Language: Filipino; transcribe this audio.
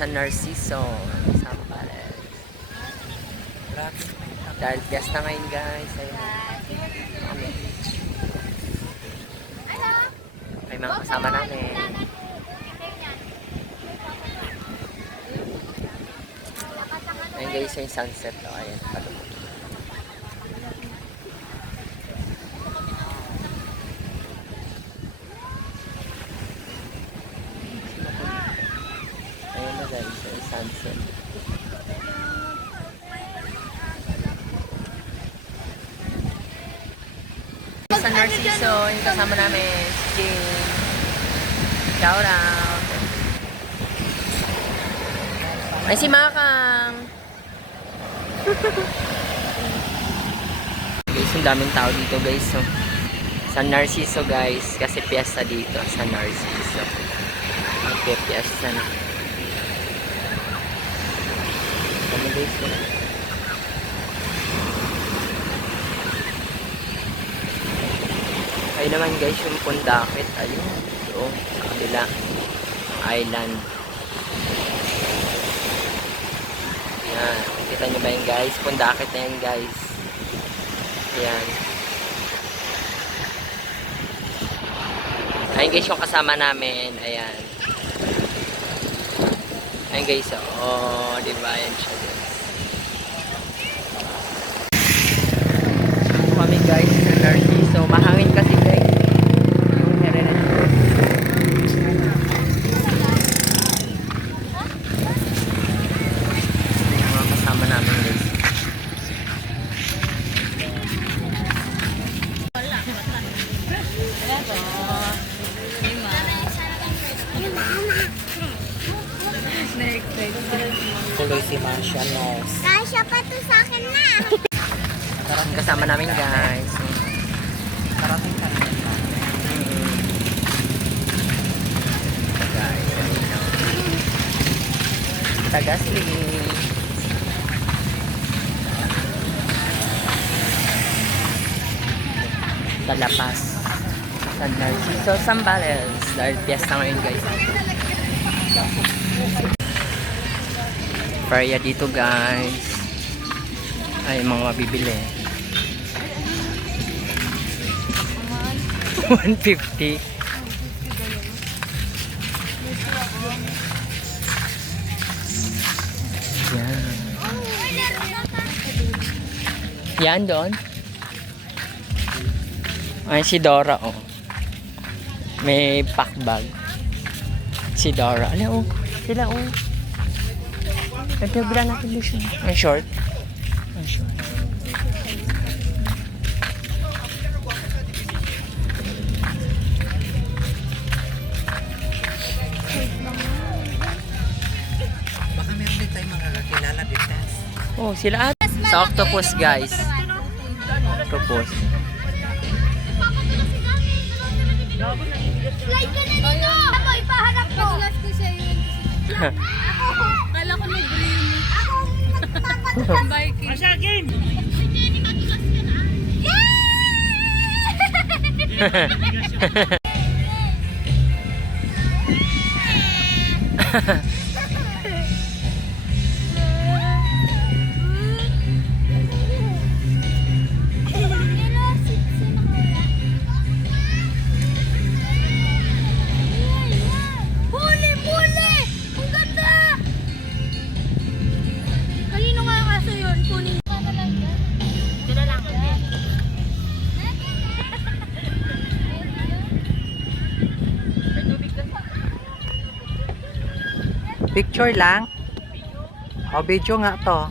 San Narciso, Zambales. Dahil piyesta ngayon guys. Ayun. May mga kasama namin. Ayun guys, yung sunset. Ayan, palubog. Ayun na guys, yung sunset. San Narciso, yung kasama namin, si Jane. Shout out. Ay, si Makang. Guys, ang daming tao dito guys. So, San Narciso guys, kasi piyesta dito, San Narciso. Okay, piyesta na. Kami guys, ayun naman guys yung Pundakit. Ayun, doon sa kabila island. Yan, kita nyo ba yun guys? Pundakit na yan guys. Yan. Ayun guys yung kasama namin. Ayan. Ayun guys, oh, diba yan siya guys. Kami guys sa Narciso. Mahangin kasi guys. Yung heritage. Yung mga kasama namin guys. Tuloy si Masha Nos. Kasya pa to sa akin na. Yung kasama namin guys. Karating ka naman. Guys, Tagasli. Talapas. San Narciso, Zambales. Dahil piyesta ngayon guys. Feria dito guys. Ay, mga mabibili. 150. Yan. Yan doon. Ay, si Dora, oh. May pack bag. Si Dora. Ala, oh. Sila, oh. Nagpabila natin mo siya. Ang short. Ang short. Baka meron din tayong mga kakilala dito. Oh, sila at sa octopus guys. Octopus. Slide ka na dito. Ako, ipaharap ko. Padulas ko siya yun. Ako. Kala ko may green. Ako. Magpapadulas. Biking. Masya, game! Picture lang. O, video nga to.